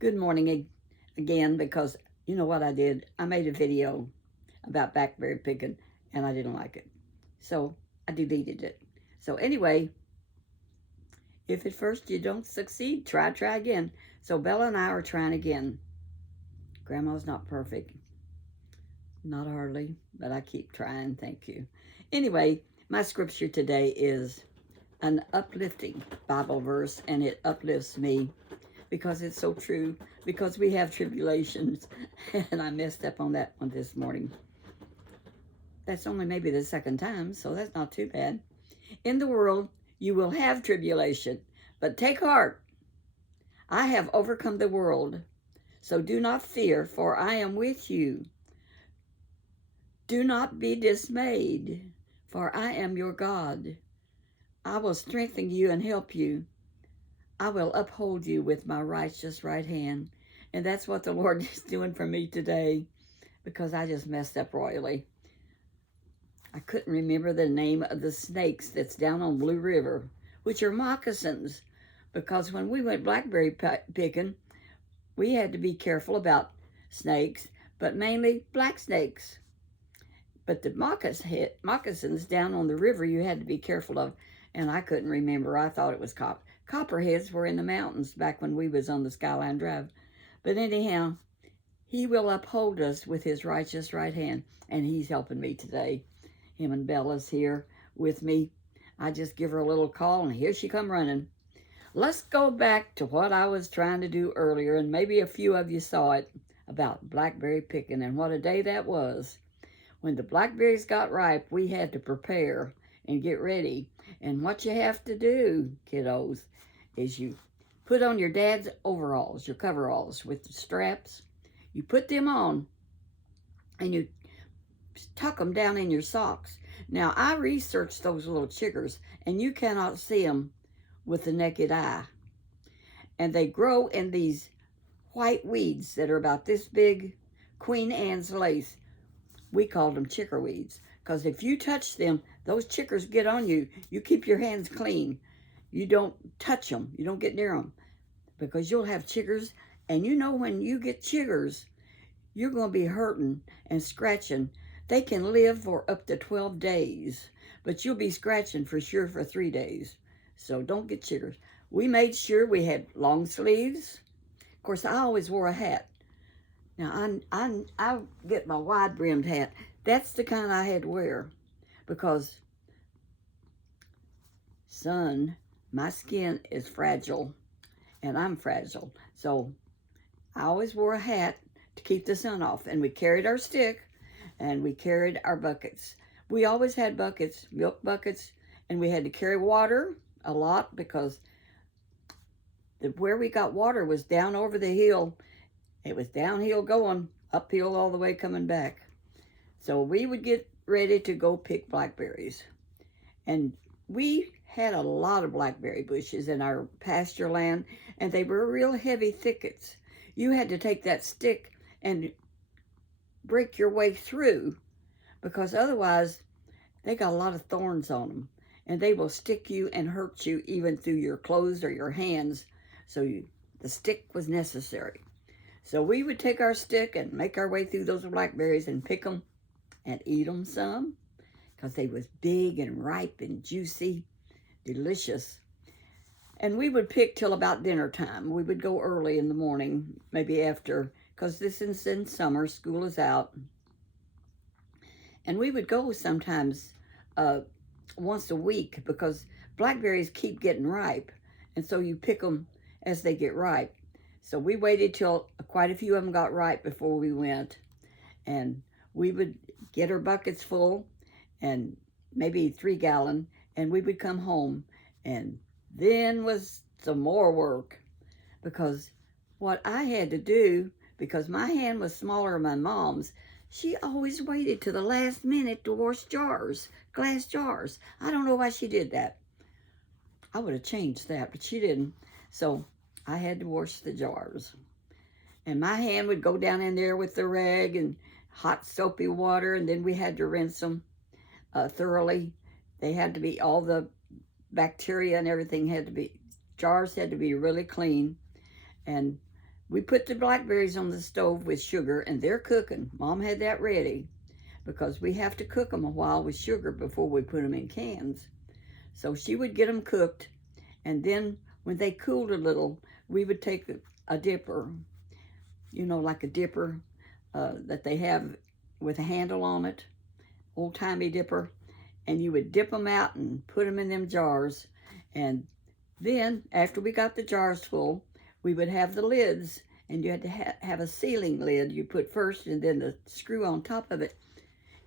Good morning again, because you know what I did? I made a video about blackberry picking and I didn't like it. So I deleted it. So anyway, if at first you don't succeed, try again. So Bella and I are trying again. Grandma's not perfect. Not hardly, but I keep trying. Thank you. Anyway, my scripture today is an uplifting Bible verse, and it uplifts me because it's so true, because we have tribulations, and I messed up on that one this morning. That's only maybe the second time, so that's not too bad. In the world, you will have tribulation, but take heart. I have overcome the world, so do not fear, for I am with you. Do not be dismayed, for I am your God. I will strengthen you and help you. I will uphold you with my righteous right hand. And that's what the Lord is doing for me today, because I just messed up royally. I couldn't remember the name of the snakes that's down on Blue River, which are moccasins, because when we went blackberry picking, we had to be careful about snakes, but mainly black snakes. But the moccasins down on the river, you had to be careful of, and I couldn't remember. I thought it was copperheads were in the mountains back when we was on the Skyline Drive. But anyhow, he will uphold us with his righteous right hand, and he's helping me today. Him and Bella's here with me. I just give her a little call, and here she come running. Let's go back to what I was trying to do earlier, and maybe a few of you saw it, about blackberry picking, and what a day that was. When the blackberries got ripe, we had to prepare and get ready. And what you have to do, kiddos, is you put on your dad's overalls, your coveralls with the straps. You put them on and you tuck them down in your socks. Now, I researched those little chiggers, and you cannot see them with the naked eye. And they grow in these white weeds that are about this big, Queen Anne's lace. We called them chickerweeds, because if you touch them, those chickers get on you. You keep your hands clean. You don't touch them. You don't get near them, because you'll have chiggers. And you know, when you get chiggers, you're going to be hurting and scratching. They can live for up to 12 days, but you'll be scratching for sure for 3 days. So don't get chiggers. We made sure we had long sleeves. Of course, I always wore a hat. Now, I get my wide-brimmed hat. That's the kind I had to wear, because, son, my skin is fragile, and I'm fragile. So I always wore a hat to keep the sun off, and we carried our stick, and we carried our buckets. We always had buckets, milk buckets, and we had to carry water a lot, because where we got water was down over the hill. It was downhill going, uphill all the way coming back. So we would get ready to go pick blackberries. And we had a lot of blackberry bushes in our pasture land, and they were real heavy thickets. You had to take that stick and break your way through, because otherwise they got a lot of thorns on them, and they will stick you and hurt you even through your clothes or your hands. So the stick was necessary. So we would take our stick and make our way through those blackberries and pick them and eat them some, because they was big and ripe and juicy, delicious. And we would pick till about dinner time. We would go early in the morning, maybe after, because this is in summer, school is out. And we would go sometimes once a week, because blackberries keep getting ripe. And so you pick them as they get ripe. So we waited till quite a few of them got ripe before we went. And we would get our buckets full, and maybe 3 gallon, and we would come home. And then was some more work, because what I had to do, because my hand was smaller than my mom's, she always waited to the last minute to wash jars, glass jars. I don't know why she did that. I would have changed that, but she didn't. So I had to wash the jars. And my hand would go down in there with the rag and hot soapy water, and then we had to rinse them thoroughly. They had to be, all the bacteria and everything had to be, jars had to be really clean. And We put the blackberries on the stove with sugar, and they're cooking. Mom had that ready because we have to cook them a while with sugar before we put them in cans. So she would get them cooked, and then when they cooled a little, we would take a dipper, you know, like a dipper that they have with a handle on it, old-timey dipper, and you would dip them out and put them in them jars. And then, after we got the jars full, we would have the lids, and you had to have a sealing lid you put first and then the screw on top of it.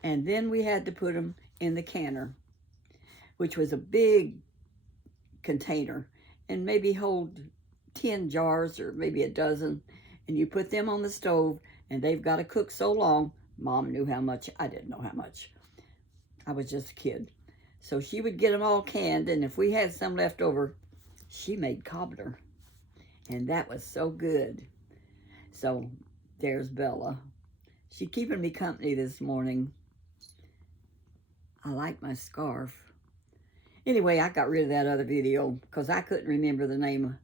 And then we had to put them in the canner, which was a big container, and maybe hold 10 jars or maybe a dozen. And you put them on the stove, and they've got to cook so long. Mom knew how much. I didn't know how much. I was just a kid. So she would get them all canned, and if we had some left over, she made cobbler. And that was so good. So there's Bella. She's keeping me company this morning. I like my scarf. Anyway, I got rid of that other video because I couldn't remember the name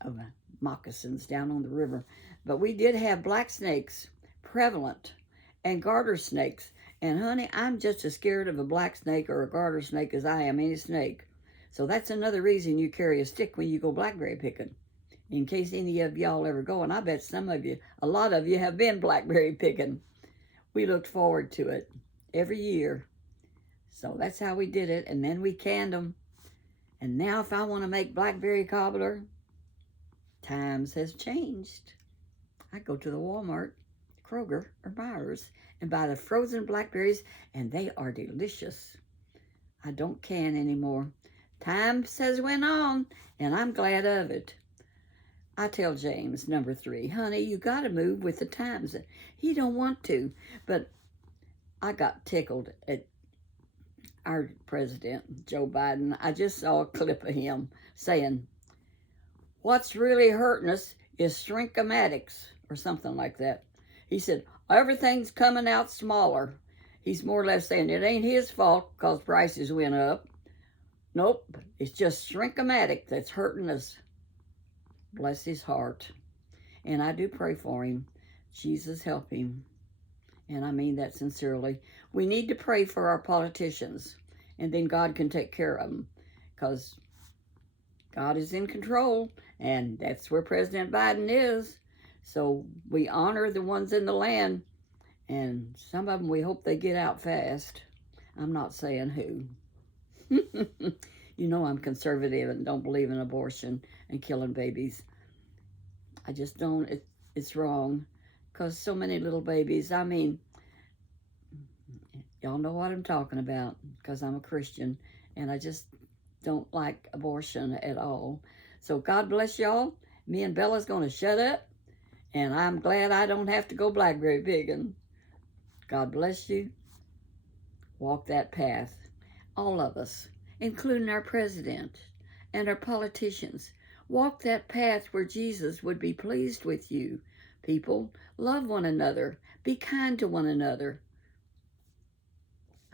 of moccasins down on the river. But we did have black snakes prevalent and garter snakes. And honey, I'm just as scared of a black snake or a garter snake as I am any snake. So that's another reason you carry a stick when you go blackberry picking, in case any of y'all ever go. And I bet some of you, a lot of you have been blackberry picking. We looked forward to it every year. So that's how we did it. And then we canned them. And now if I want to make blackberry cobbler, times has changed. I go to the Walmart, Kroger, or Myers and buy the frozen blackberries, and they are delicious. I don't can anymore. Times has went on, and I'm glad of it. I tell James, number 3, honey, you got to move with the times. He don't want to, but I got tickled at our president, Joe Biden. I just saw a clip of him saying, what's really hurting us is shrinkomatics, or something like that. He said, everything's coming out smaller. He's more or less saying it ain't his fault because prices went up. Nope, it's just shrinkomatic that's hurting us. Bless his heart. And I do pray for him. Jesus help him. And I mean that sincerely. We need to pray for our politicians, and then God can take care of them, because God is in control, and that's where President Biden is. So we honor the ones in the land, and some of them we hope they get out fast. I'm not saying who. You know I'm conservative and don't believe in abortion and killing babies. I just don't. It's wrong, because so many little babies. I mean, y'all know what I'm talking about, because I'm a Christian, and I just don't like abortion at all. So God bless y'all. Me and Bella's going to shut up, and I'm glad I don't have to go blackberry picking. God bless you. Walk that path. All of us, including our president and our politicians. Walk that path where Jesus would be pleased with you. People, love one another. Be kind to one another.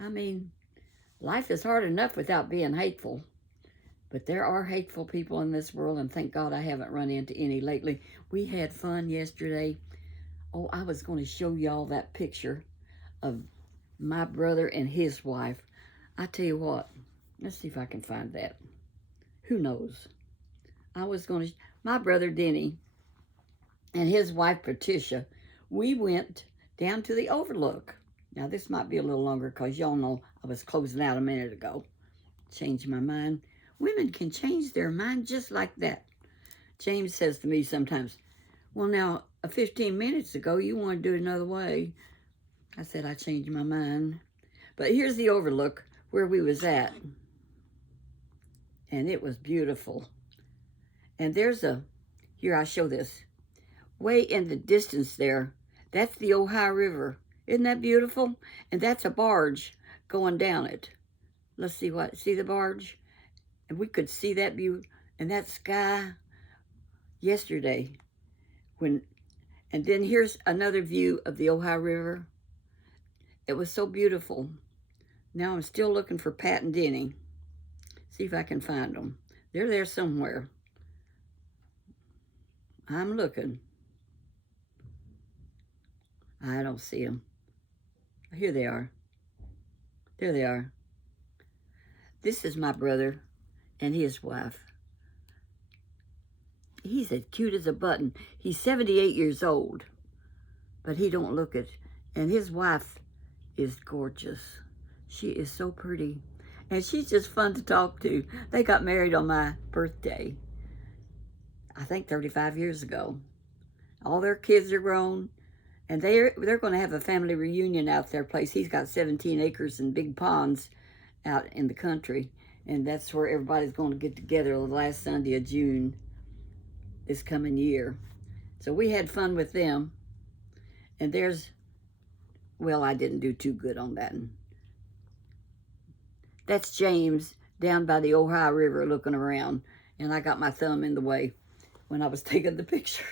I mean, life is hard enough without being hateful. But there are hateful people in this world, and thank God I haven't run into any lately. We had fun yesterday. Oh, I was going to show y'all that picture of my brother and his wife. I tell you what, let's see if I can find that. Who knows? My brother Denny and his wife Patricia, we went down to the Overlook. Now this might be a little longer because y'all know I was closing out a minute ago. Changed my mind. Women can change their mind just like that. James says to me sometimes, well now, 15 minutes ago you want to do it another way. I said I changed my mind. But here's the Overlook where we was at. And it was beautiful. And there's here I show this. Way in the distance there, that's the Ohio River. Isn't that beautiful? And that's a barge going down it. Let's see the barge? And we could see that view and that sky yesterday. And then here's another view of the Ohio River. It was so beautiful. Now I'm still looking for Pat and Denny. See if I can find them. They're there somewhere. I'm looking. I don't see them. Here they are. There they are. This is my brother and his wife. He's as cute as a button. He's 78 years old, but he don't look it. And his wife is gorgeous. She is so pretty. And she's just fun to talk to. They got married on my birthday, I think 35 years ago. All their kids are grown, and they're going to have a family reunion out their place. He's got 17 acres and big ponds out in the country, and that's where everybody's going to get together the last Sunday of June this coming year. So we had fun with them, and well, I didn't do too good on that. That's James down by the Ohio River looking around, and I got my thumb in the way when I was taking the picture.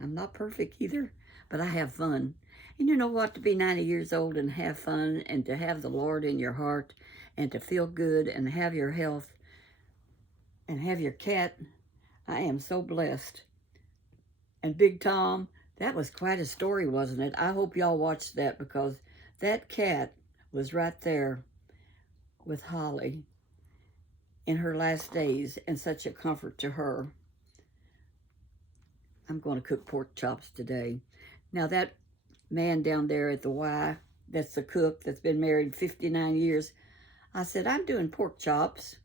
I'm not perfect either, but I have fun. And you know what? To be 90 years old and have fun and to have the Lord in your heart and to feel good and have your health and have your cat, I am so blessed. And Big Tom, that was quite a story, wasn't it? I hope y'all watched that, because that cat was right there with Holly in her last days, and such a comfort to her. I'm going to cook pork chops today. Now that man down there at the Y, that's the cook that's been married 59 years, I said, I'm doing pork chops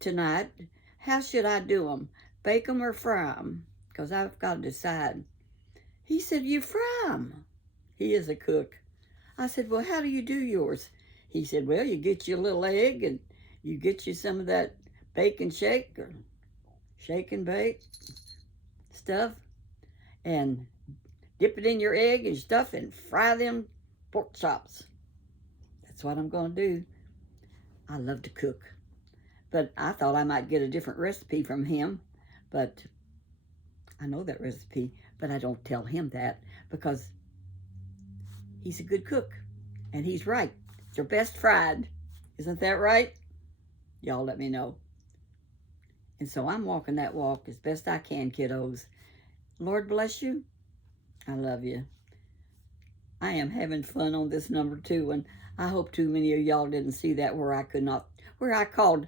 tonight. How should I do them? Bake them or fry them? Because I've got to decide. He said, you fry them. He is a cook. I said, well, how do you do yours? He said, well, you get your little egg and you get you some of that bake and shake or shake and bake stuff and dip it in your egg and stuff and fry them pork chops. That's what I'm going to do. I love to cook. But I thought I might get a different recipe from him. But I know that recipe, but I don't tell him that because he's a good cook. And he's right. They're best fried. Isn't that right? Y'all let me know. And so I'm walking that walk as best I can, kiddos. Lord bless you. I love you. I am having fun on this number 2, and I hope too many of y'all didn't see that where I called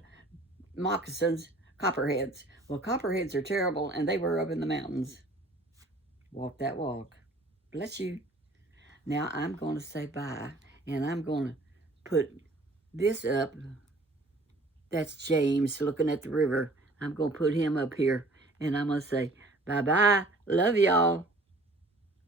moccasins copperheads. Well, copperheads are terrible, and they were up in the mountains. Walk that walk. Bless you. Now I'm going to say bye, and I'm going to put this up. That's James looking at the river. I'm going to put him up here, and I'm going to say bye-bye. Love y'all.